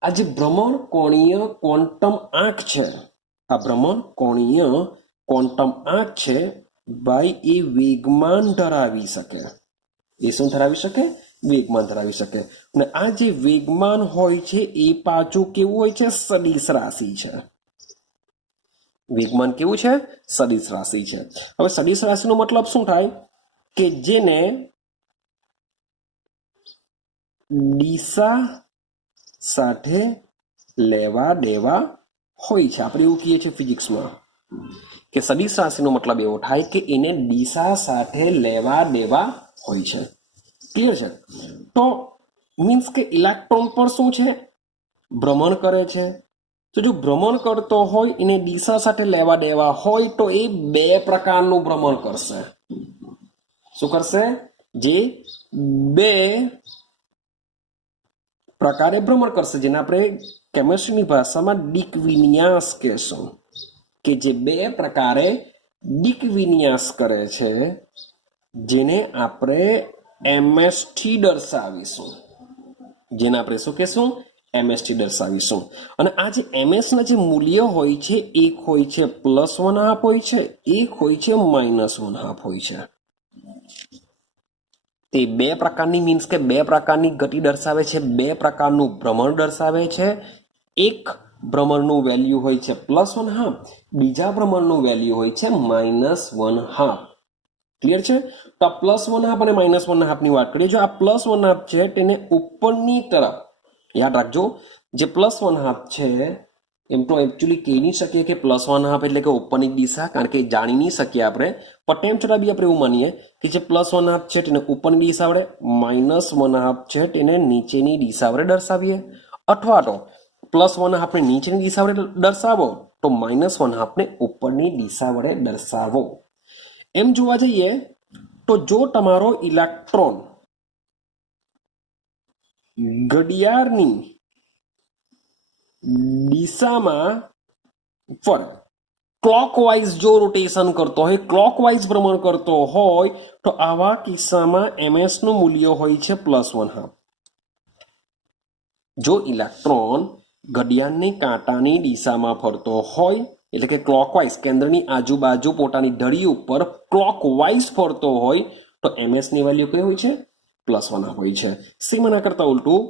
આ જે ભ્રમણ કોણીય ક્વોન્ટમ આંક છે, આ ભ્રમણ કોણીય ક્વોન્ટમ આંક છે ભાઈ, એ વેગમાન ધરાવી શકે. એ શું ધરાવી શકે? વેગમાન ધરાવી શકે. અને આ જે વેગમાન હોય છે એ પાછું કેવું હોય છે? સદિશ રાશિ છે. વેગમાન કેવું છે? સદિશ રાશિ છે. હવે સદિશ રાશિનો મતલબ શું થાય? કે જેને દિશા સાથે લેવા દેવા હોય છે. આપણે એવું કહીએ છીએ ફિઝિક્સમાં કે સદિશ રાશિનો મતલબ એવો થાય કે એને દિશા સાથે લેવા દેવા હોય છે. ક્લિયર છે? તો મીન્સ કે ઇલેક્ટ્રોન પણ શું છે? ભ્રમણ કરે છે. તો જો ભ્રમણ કરતો હોય, એને દિશા સાથે લેવા દેવા હોય, તો એ બે પ્રકારનું ભ્રમણ કરશે. શું કરશે? જે બે પ્રકારે ભ્રમણ કરશે, જેને આપણે કેમિસ્ટ્રીની ભાષામાં દિક વિન્યાસ કહેશું, કે જે બે પ્રકારે દિક વિન્યાસ કરે છે, જેને આપણે MS થી દર્શાવીશું. જેને આપણે શું કહેશું? MS થી દર્શાવીશું. અને આ જે MS ના જે મૂલ્ય હોય છે, એક હોય છે +1/2 હોય છે, એક હોય છે -1/2 હોય છે. તે બે પ્રકારની મીન્સ કે બે પ્રકારની ગતિ દર્શાવે છે, બે પ્રકારનું ભ્રમણ દર્શાવે છે. એક ભ્રમણનું વેલ્યુ હોય છે +1/2, બીજા ભ્રમણનું વેલ્યુ હોય છે -1/2. ક્લિયર છે? તો આ +1/2 અને -1/2 ની વાત કરીએ. જો આ +1/2 છે તેને ઉપરની તરફ યાદ રાખજો, જે +1/2 છે એમ તો એકચ્યુઅલી કહી નહીં શકીએ કે +1/2 એટલે કે ઉપરની દિશા, કારણ કે જાણી નહીં શકીએ આપણે, પણ તેમ છતાં બી આપણે એવું માનીએ કે જે +1/2 છે તેને ઉપરની દિશા વડે, -1/2 છે તેને નીચેની દિશા વડે દર્શાવીએ, અથવા તો +1/2 ને નીચેની દિશા વડે દર્શાવો તો -1/2 ને ઉપરની દિશા વડે દર્શાવો. એમ જોવા જઈએ તો જો તમારો ઇલેક્ટ્રોન ઘડિયાળની દિશામાં ફરે, ક્લોકવાઇઝ જો રોટેશન કરતો હોય, ક્લોકવાઇઝ ભ્રમણ કરતો હોય, તો આવા કિસ્સામાં ms નું મૂલ્ય હોય છે +1/2. જો ઇલેક્ટ્રોન ઘડિયાળની કાંટાની દિશામાં ફરતો હોય, એટલે કે ક્લોકવાઇઝ, કેન્દ્રની આજુબાજુ પોતાની ધરી ઉપર ક્લોકવાઇઝ ફરતો હોય, તો ms ની વેલ્યુ કઈ હોય છે? +1/2 હોય છે. સેમ આના કરતા ઉલટું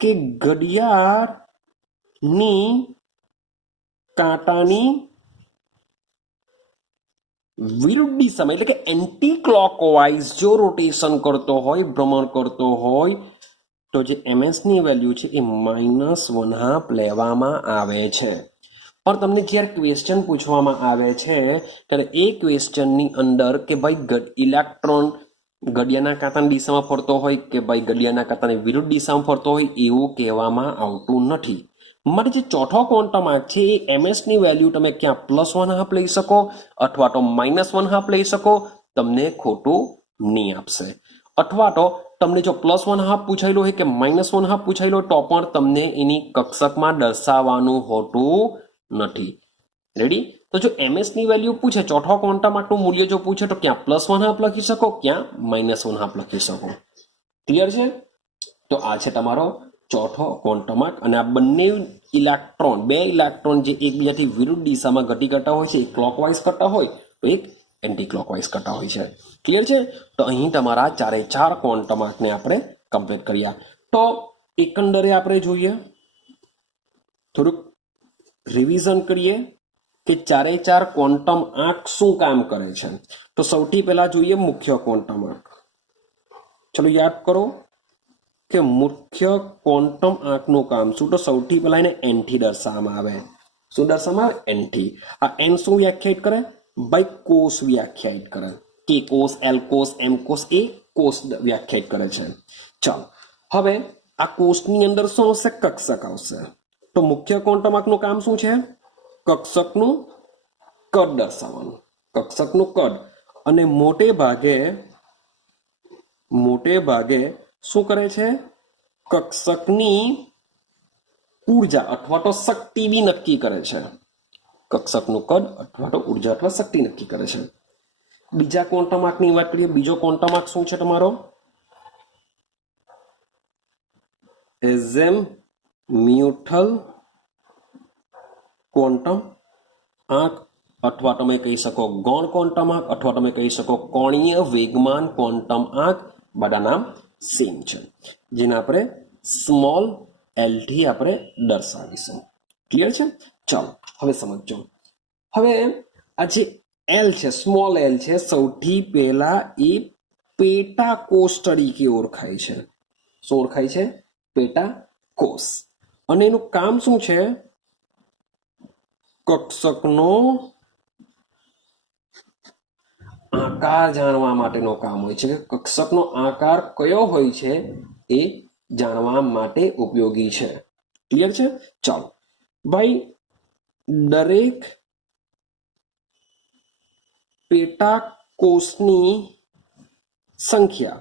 કે ઘડિયાળની કાંટાની વિરુદ્ધ દિશામાં, એટલે કે એન્ટી ક્લોકવાઇઝ જો રોટેશન કરતો હોય, ભ્રમણ કરતો હોય, તો જે ms ની વેલ્યુ છે એ -1/2 લેવામાં આવે છે. પણ તમને જ્યારે ક્વેશ્ચન પૂછવામાં આવે છે ત્યારે એ ક્વેશ્ચનની અંદર કે ભાઈ ઇલેક્ટ્રોન ઘડિયાળના કાંટાની દિશામાં ફરતો હોય કે ભાઈ ઘડિયાળના કાંટાની વિરુદ્ધ દિશામાં ફરતો હોય એવું કહેવામાં આવતું નથી. માટે જે ચોથો ક્વોન્ટમ આંક છે એ ms ની વેલ્યુ તમે ક્યાં +1/2 લઈ શકો અથવા તો -1/2 લઈ શકો, તમને ખોટું નહીં આપશે. અથવા તો તમને જો +1/2 પૂછાયેલું હોય કે -1/2 પૂછાયેલું હોય તો પણ તમને એની કક્ષકમાં દર્શાવવાનું હોતું નથી. રેડી? તો જો ms ની વેલ્યુ પૂછે, ચોથો ક્વોન્ટમ આંકનું મૂલ્ય જો પૂછે તો ક્યાં +1/2 લખી શકો, ક્યાં -1/2 લખી શકો. ક્લિયર છે? તો આ છે તમારો ચોથો ક્વોન્ટમ આંક. અને આ બંને ઇલેક્ટ્રોન, બે ઇલેક્ટ્રોન જે એકબીજાથી વિરુદ્ધ દિશામાં ગતિ કરતા હોય છે, એક ક્લોકવાઇઝ કરતા હોય તો એક એન્ટી ક્લોકવાઇઝ કરતા હોય છે. ક્લિયર છે? તો અહીં તમારા 4 ક્વોન્ટમ આંકને આપણે કમ્પ્લીટ કર્યા. તો એકંદરે આપણે જોઈએ, થોડુંક રિવિઝન કરીએ કે 4 ક્વોન્ટમ આંક શું કામ કરે છે. તો સૌથી પહેલા જોઈએ મુખ્ય ક્વોન્ટમ આંક. ચલો યાદ કરો કે મુખ્ય ક્વોન્ટમ આંકનું કામ શું? તો સૌથી પહેલા એને n થી દર્શાવવામાં આવે. શું દર્શાવવામાં આવે? n થી. આ n શું વ્યાખ્યાયિત કરે? બાય કોષ વ્યાખ્યાયિત કરે. k કોષ, l કોષ, m કોષ, એ કોષ વ્યાખ્યાયિત કરે છે. ચાલો હવે આ કોષની અંદર શું આવશે? કક્ષક આવશે. તો મુખ્ય ક્વોન્ટમ આંકનું કામ શું છે? કક્ષકનું કદ દર્શાવવાનું. કક્ષકનું કદ. અને મોટે ભાગે શું કરે છે? કક્ષકની ઉર્જા અથવા તો શક્તિ બી નક્કી કરે છે. કક્ષકનું કદ અથવા તો ઉર્જા અથવા શક્તિ નક્કી કરે છે. બીજા ક્વોન્ટમ આંકની વાત કરીએ. બીજો ક્વોન્ટમ આંક શું છે તમારો? એઝેમ્યુથલ ક્વોન્ટમ આંક, અથવા તમે કહી શકો ગૌણ ક્વોન્ટમ આંક, અથવા તમે કહી શકો કોણીય વેગમાન ક્વોન્ટમ આંક. બધા નામ સેમ છે, જેને આપણે સ્મોલ l થી આપણે દર્શાવીશું. ક્લિયર છે? ચાલો હવે સમજો. હવે આ જે l છે, સ્મોલ l છે, સૌથી પહેલા એ પેટા કોષ તરીકે ઓળખાય છે. શું ઓળખાય છે? પેટા કોષ. અને એનું કામ શું છે? કક્ષકનો આકાર જાણવા માટેનો કામ હોય છે. કક્ષકનો આકાર કયો હોય છે એ જાણવા માટે ઉપયોગી છે. ક્લિયર છે? ચાલો ભાઈ, દરેક પેટા કોષની સંખ્યા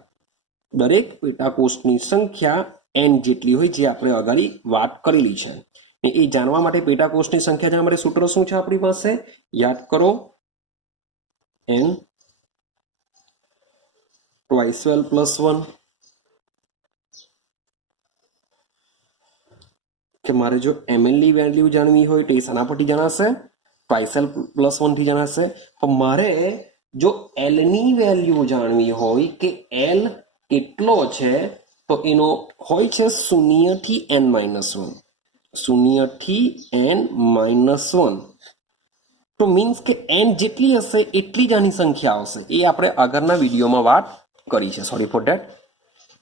n જેટલી હોય, જે આપણે આગળ વાત કરેલી છે. એ જાણવા માટે પેટા કોષની સંખ્યા જાણવા માટે સૂત્ર શું છે આપણી પાસે? યાદ કરો, n twice l plus 1. કે મારે જો ml ની વેલ્યુ જાણવી હોય તો એ શાના પરથી જણાશે? twice l plus 1 થી જણાશે. પણ મારે જો l ની વેલ્યુ જાણવી હોય કે l કેટલો છે, તો એનો હોય છે 0 થી n - 1. 0 થી n - 1. તો મીન્સ કે n જેટલી હશે એટલી જ આની સંખ્યા આવશે. એ આપણે આગળના વિડીયોમાં વાત કરી છે.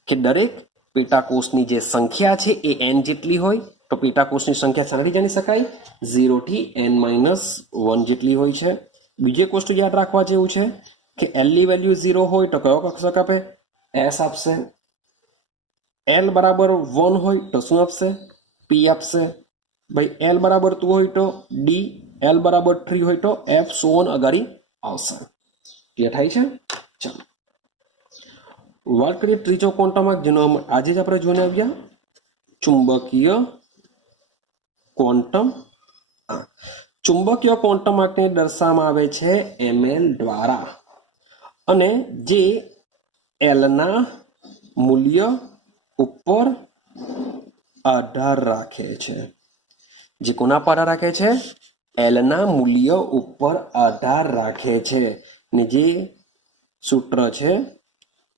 કે દરેક પેટા કોષની જે સંખ્યા છે એ n જેટલી હોય, તો પેટા કોષની સંખ્યા શાનાથી જાણી શકાય? 0 થી n-1 જેટલી હોય છે. બીજી એક વસ્તુ યાદ રાખવા જેવું છે કે l ની વેલ્યુ 0 હોય તો કયો કક્ષક આપે? s આપશે. l બરાબર 1 હોય તો શું આપશે? p આપશે. ભાઈ l બરાબર 2 હોય તો d, l બરાબર 3 હોય તો f, સો ઓન અગાડી આવશે. ક્લિયર થાય છે? ચાલો વાત કરીએ ત્રીજો ક્વોન્ટમ આંક, જેનો આજે જ આપણે જોઈને આવ્યા, ચુંબકીય ક્વોન્ટમ આંક. ચુંબકીય ક્વોન્ટમ આંકને દર્શાવવામાં આવે છે ml દ્વારા, અને જે l ના મૂલ્ય ઉપર આધાર રાખે છે. જે કોના પર આધાર રાખે છે? l ના મૂલ્ય ઉપર આધાર રાખે છે. ને જે સૂત્ર છે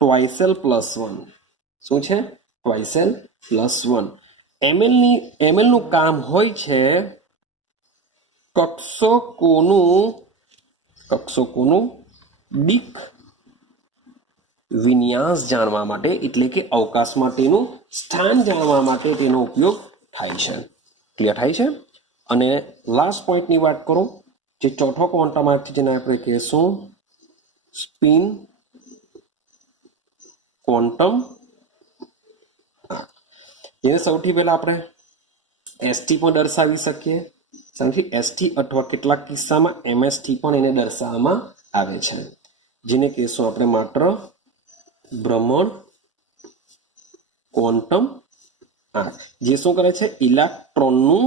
ટ્વાઇસેલ +1. શું છે? ટ્વાઇસેલ +1. ml નું કામ હોય છે કક્ષકોનું દિક વિન્યાસ જાણવા માટે, એટલે કે અવકાશમાં તેનું સ્થાન જાણવા માટે તેનો ઉપયોગ થાય છે. ક્લિયર થાય છે? અને લાસ્ટ પોઈન્ટની વાત કરું, જે ચોથો ક્વોન્ટમ આંક છે જેને આપણે કહીશું સ્પિન ક્વોન્ટમ આંક. જેને સૌથી પહેલા આપણે ST પણ દર્શાવી શકીએ, ST, અથવા કેટલાક કિસ્સામાં MST પણ એને દર્શાવવામાં આવે છે, જેને કહીશું આપણે માત્ર ભ્રમણ ક્વોન્ટમ આંક. જે શું કરે છે? ઇલેક્ટ્રોનનું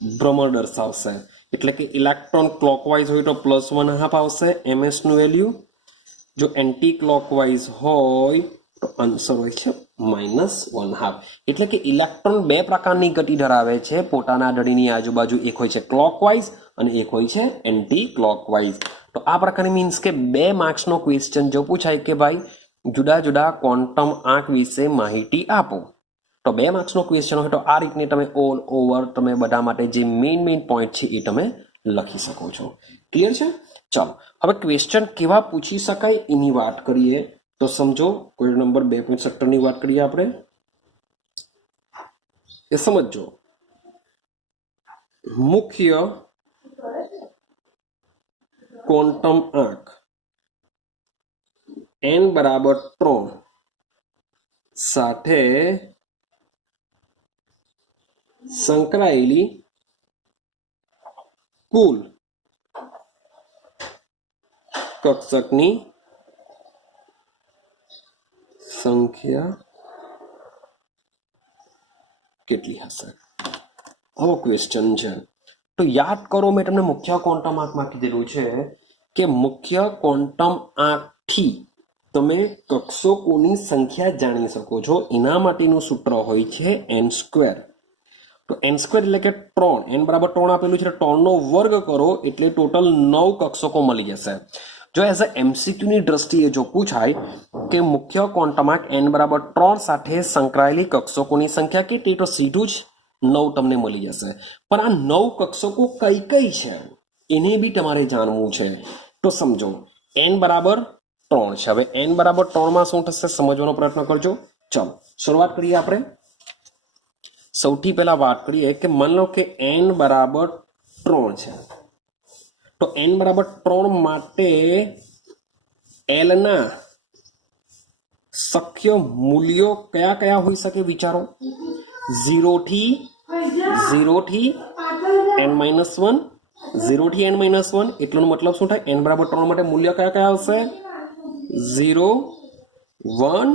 ભ્રમણ દર્શાવશે. એટલે કે ઇલેક્ટ્રોન ક્લોકવાઇઝ હોય તો +1/2 આવશે ms નું વેલ્યુ. જો એન્ટી ક્લોકવાઇઝ હોય તો આન્સર હોય છે -1/2. એટલે કે ઇલેક્ટ્રોન બે પ્રકારની ગતિ ધરાવે છે પોતાના ધડીની આજુબાજુ. એક હોય છે ક્લોકવાઇઝ અને એક હોય છે એન્ટી ક્લોકવાઇઝ. તો આ પ્રકારની મીન્સ કે 2 માર્ક્સનો ક્વેશ્ચન જો પૂછાય કે ભાઈ જુદા જુદા ક્વોન્ટમ આંક વિશે માહિતી આપો, તો 2 માર્ક્સનો ક્વેશ્ચન હોય તો આ રીતની તમે ઓલ ઓવર તમે બધા માટે જે મેઇન પોઈન્ટ છે એ તમે લખી શકો છો. ક્લિયર છે? ચાલો હવે ક્વેશ્ચન કેવા પૂછી શકાય એની વાત કરીએ તો સમજો. ક્વેશ્ચન નંબર 2.17 ની વાત કરીએ આપણે, એ સમજો. મુખ્ય ક્વોન્ટમ આંક n બરાબર 3 સાથે સંકળાયેલી કુલ કક્ષકની સંખ્યા કેટલી હશે? આવો ક્વેશ્ચન છે. તો યાદ કરો, મેં તમને મુખ્ય ક્વોન્ટમ આંકમાં કીધેલું છે કે મુખ્ય ક્વોન્ટમ આંકથી તમે કક્ષકોની સંખ્યા જાણી શકો છો. એના માટેનું સૂત્ર હોય છે n². તો n² એટલે કે 3. n બરાબર 3 આપેલું છે, 3 નો વર્ગ કરો એટલે ટોટલ 9 કક્ષકો મળી જશે. જો એઝ અ MCQ ની દ્રષ્ટિએ જો પૂછાય કે મુખ્ય ક્વોન્ટમ આંક n બરાબર 3 સાથે સંકળાયેલી કક્ષકોની સંખ્યા કેટલી, તો સીધું જ 9 તમને મળી જશે. પણ આ 9 કક્ષકો કઈ કઈ છે એને બી તમારે જાણવું છે. તો સમજો n બરાબર 3 છે. હવે n બરાબર 3 માં શું થશે સમજવાનો પ્રયત્ન કરજો. ચાલો શરૂઆત કરીએ આપણે. સૌથી પહેલા વાત કરીએ કે માની લો કે n બરાબર 3 છે. તો n બરાબર 3 માટે l ના શક્ય મૂલ્યો કયા કયા હોઈ શકે વિચારો? 0 થી n-1, 0 થી n-1. એટલનો મતલબ શું થાય? n બરાબર 3 માટે મૂલ્ય કયા કયા આવશે? 0, 1,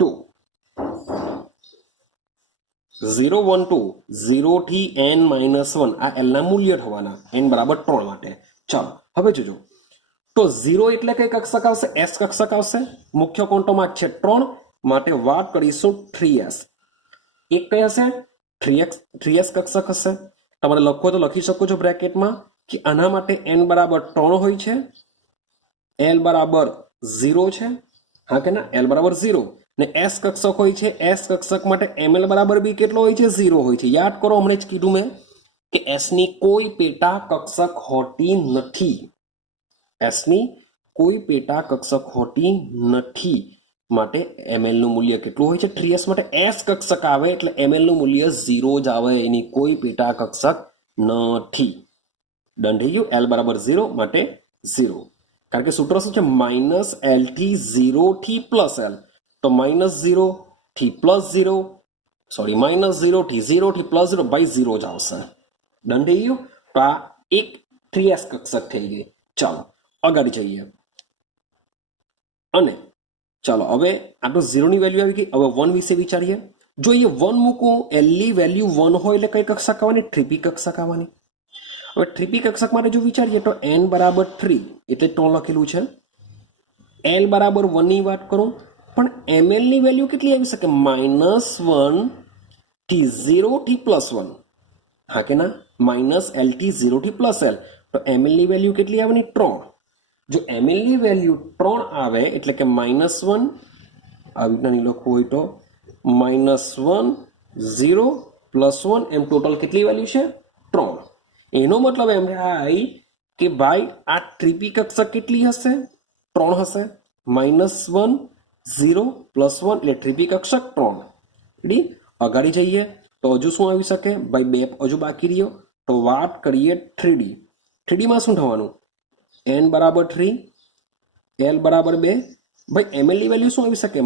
2. 0, 1, 2, 0 થી n-1 આ l ના મૂલ્ય થવાના n બરાબર 3 માટે. ચાલો હવે જોજો. તો 0 એટલે કઈ કક્ષક આવશે? s કક્ષક આવશે. મુખ્ય ક્વોન્ટમ આંક છે 3 માટે વાત કરીશું 3s. એક કઈ હશે? 3s કક્ષક હશે. તમારે લખો તો લખી શકો છો બ્રેકેટમાં કે આના માટે n બરાબર 3 હોય છે, l બરાબર 0 છે, હા કે ના? l બરાબર 0 ને s કક્ષક હોય છે. s કક્ષક માટે ml બરાબર બી કેટલો હોય છે? 0 હોય છે. યાદ કરો, હમણાં જ કીધું મેં કે s ની કોઈ પેટા કક્ષક હોતી નથી. s ની કોઈ પેટા કક્ષક હોતી નથી. માટે ml નું મૂલ્ય કેટલું હોય છે 3s માટે s કક્ષક આવે એટલે ml નું મૂલ્ય 0 જ આવે એની કોઈ પેટા કક્ષક નથી ડન થઈ ગયું l બરાબર 0 માટે 0 કારણ કે સૂત્ર શું છે -l થી 0 થી +l તો -0 થી +0 સોરી -0 થી 0 થી +0 બાય 0 જ આવશે ડન થઈ ગયું તો આ એક 3s કક્ષક થઈ ગઈ ચાલો આગળ જઈએ અને ચાલો હવે આ તો 0 ની વેલ્યુ આવી ગઈ હવે 1 વિશે વિચારીએ જો એ 1 મૂકું l ની વેલ્યુ 1 હોય એટલે કઈ કક્ષક આવવાની 3p કક્ષક આવવાની હવે 3p કક્ષક માટે જો વિચારીએ તો n બરાબર 3 એટલે 3 લખેલું છે l બરાબર 1 ની વાત કરું પણ ml ની વેલ્યુ કેટલી આવી શકે -1 થી 0 થી +1 હા કે ના -l થી 0 થી +l તો ml ની વેલ્યુ કેટલી આવવાની 3 જો ml ની વેલ્યુ 3 આવે એટલે કે -1 આવી રીતના નહીં લખવું હોય તો -1 0 +1 એમ ટોટલ કેટલી વેલ્યુ છે 3 એનો મતલબ એમ થાય કે ભાઈ આ 3p કક્ષક કેટલી હશે 3 હશે -1 0 +1 એટલે 3p કક્ષક 3 રેડી અગાડી જઈએ તો હજુ શું આવી શકે ભાઈ બે હજુ બાકી રહ્યો તો વાત કરીએ 3d માં શું થવાનું n બરાબર 3 l બરાબર 2 ભાઈ ml ની વેલ્યુ શું આવી શકે -2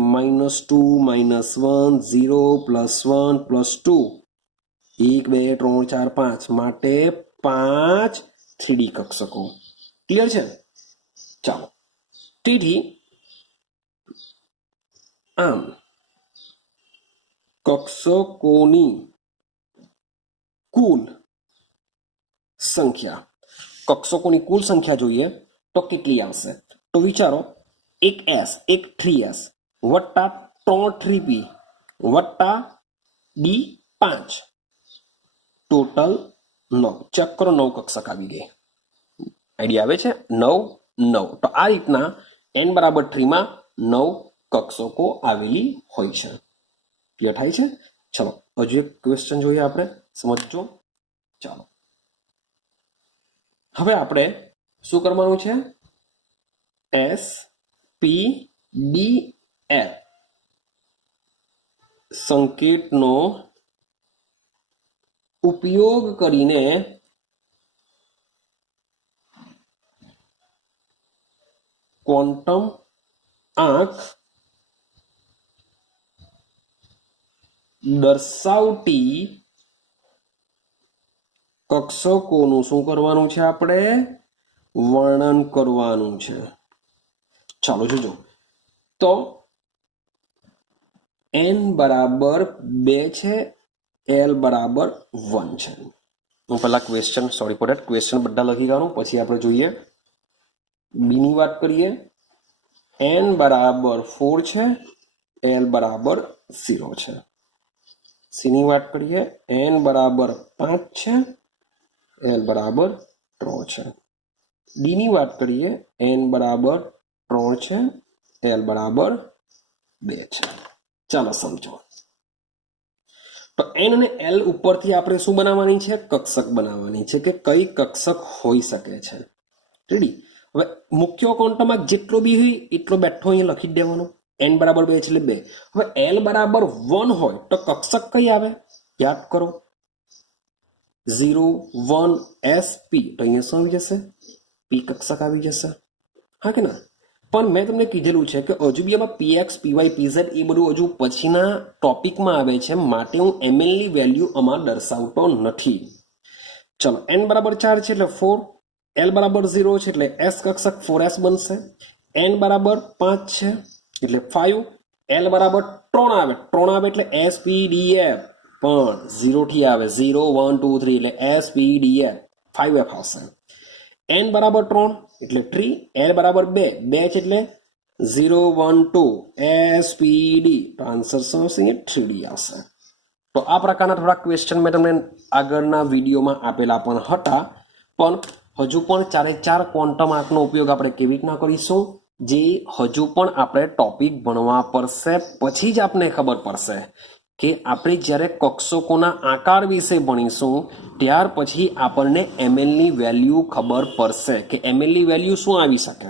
-1 0 +1 +2 1 2 3 4 5 માટે 5 3d કક્ષકો ક્લિયર છે ચાલો તેથી આમ કક્ષકોની કુલ સંખ્યા જોઈએ તો કેટલી આવશે તો વિચારો એક s એક 3s વત્તા 3 3p વત્તા d 5 ટોટલ 9 ચેક કરો 9 કક્ષક આવી ગઈ આઈડિયા આવે છે 9 તો આ રીતના n બરાબર 3 માં 9 કક્ષકો આવેલી હોય છે ક્લિયર થાય છે ચલો હજુ એક ક્વેશ્ચન જોઈએ આપણે સમજજો ચાલો હવે આપણે શું કરવાનું છે s p d l સંકેતનો ઉપયોગ કરીને ક્વોન્ટમ આંક દર્શાવતી કક્ષકોનું શું કરવાનું છે આપણે વર્ણન કરવાનું છે ચાલો જોજો તો n બરાબર 2 છે l બરાબર 1 છે હું પહેલા question sorry for that question બધા લખી કાઢું પછી આપણે જોઈએ બી ની વાત કરીએ n બરાબર 4 છે l બરાબર 0 છે સી ની વાત કરીએ n બરાબર 5 છે l બરાબર 3 છે ડી ની વાત કરીએ n બરાબર 3 છે l બરાબર 2 છે ચાલો સમજો તો n અને l ઉપરથી આપણે શું બનાવવાની છે કક્ષક બનાવવાની છે કે કઈ કક્ષક હોઈ શકે છે રેડી હવે મુખ્ય ક્વોન્ટમમાં જેટલો બી હોય એટલો બેઠો અહીંયા લખી જ દેવાનો n બરાબર 2 એટલે 2 હવે l બરાબર 1 હોય તો કક્ષક કઈ આવે યાદ કરો 0 1 s p તો અહીંયા શું આવી જશે p કક્ષક આવી જશે હા કે ના પણ મેં તમને કીધેલું છે કે હજુ બી આમાં px py pz એ બધું હજુ પછીના ટોપિકમાં આવે છે માટે હું ml ની વેલ્યુ આમાં દર્શાવતો નથી ચલો n બરાબર 4 છે એટલે 4 l બરાબર 0 છે એટલે s કક્ષક 4s બનશે n બરાબર 5 છે એટલે 5 l બરાબર 3 આવે એટલે s p d f પણ 0 થી આવે 0 1 2 3 એટલે s p d f 5f આવશે n બરાબર 3 એટલે 3 l બરાબર 2 છે એટલે 0 1 2 s p d તો આન્સર શું આવશે 3d આવશે તો આ પ્રકારના થોડા ક્વેશ્ચન મેં તમને આગળના વિડીયોમાં આપેલા પણ હતા પણ હજુ પણ 4 ક્વોન્ટમ આંકનો ઉપયોગ આપણે કેવી રીતના કરીશું જે હજુ પણ આપણે ટોપિક ભણવા પડશે પછી જ આપણે ખબર પડશે કે આપણે જ્યારે કક્ષકોના આકાર વિશે ભણીશું ત્યાર પછી આપણને ml ની વેલ્યુ ખબર પડશે કે ml ની વેલ્યુ શું આવી શકે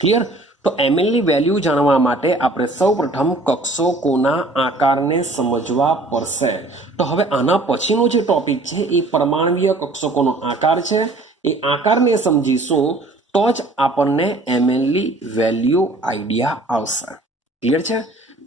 ક્લિયર તો એમએલની વેલ્યુ જાણવા માટે આપણે સૌપ્રથમ કક્ષકોના આકારને સમજવા પડશે. તો હવે આના પછીનો જે ટોપિક છે એ પરમાણ્વીય કક્ષકોનો આકાર છે. એ આકારને સમજીશું તો જ આપણને એમએલની વેલ્યુ આઈડિયા આવશે. ક્લિયર છે?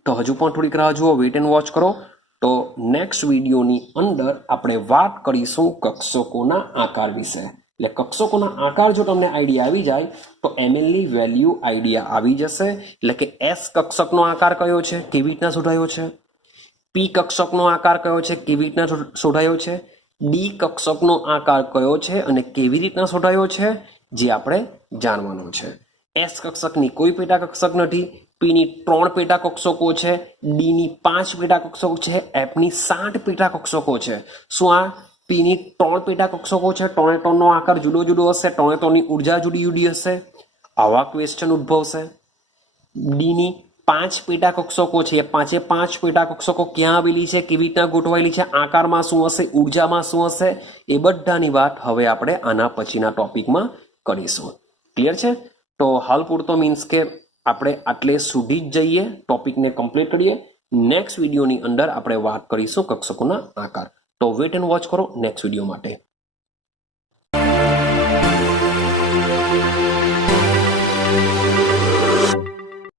તો હજુ પણ થોડીક રાહ જુઓ, વેઇટ એન્ડ વોચ કરો. તો નેક્સ્ટ વિડીયોની અંદર આપણે વાત કરીશું કક્ષકોના આકાર વિશે. એટલે કક્ષકોના આકાર જો તમને આઈડિયા આવી જાય તો એમએલની વેલ્યુ આઈડિયા આવી જશે. એટલે કે એસ કક્ષકનો આકાર કયો છે, કેવી રીતના શોધાયો છે, પી કક્ષકનો આકાર કયો છે, કેવી રીતના શોધાયો છે, ડી કક્ષકનો આકાર કયો છે અને કેવી રીતના શોધાયો છે, જે આપણે જાણવાનું છે. એસ કક્ષકની કોઈ પેટા કક્ષક નથી, પીની 3 પેટા કક્ષકો છે, ડીની 5 પેટા કક્ષકો છે, એફની 7 પેટા કક્ષકો છે. શું આ પીની 3 પેટા કક્ષકો છે, 3 નો આકાર જુદો જુદો હશે, 3ની ઉર્જા જુદી જુદી હશે? આવા ક્વેશ્ચન ઉદ્ભવશે. ડીની 5 પેટા કક્ષકો છે, એ 5 પેટા કક્ષકો ક્યાં આવેલી છે, કેવી રીતના ગોઠવાયેલી છે, આકારમાં શું હશે, ઉર્જામાં શું હશે, એ બધાની વાત હવે આપણે આના પછીના ટોપિકમાં કરીશું. ક્લિયર છે? તો હાલ પૂરતો મીન્સ કે આપણે આટલે સુધી જ જઈએ, ટોપિકને કમ્પ્લીટ કરીએ. નેક્સ્ટ વિડીયોની અંદર આપણે વાત કરીશું કક્ષકોના આકાર. તો વેટ એન્ડ વોચ કરો નેક્સ્ટ વિડીયો માટે.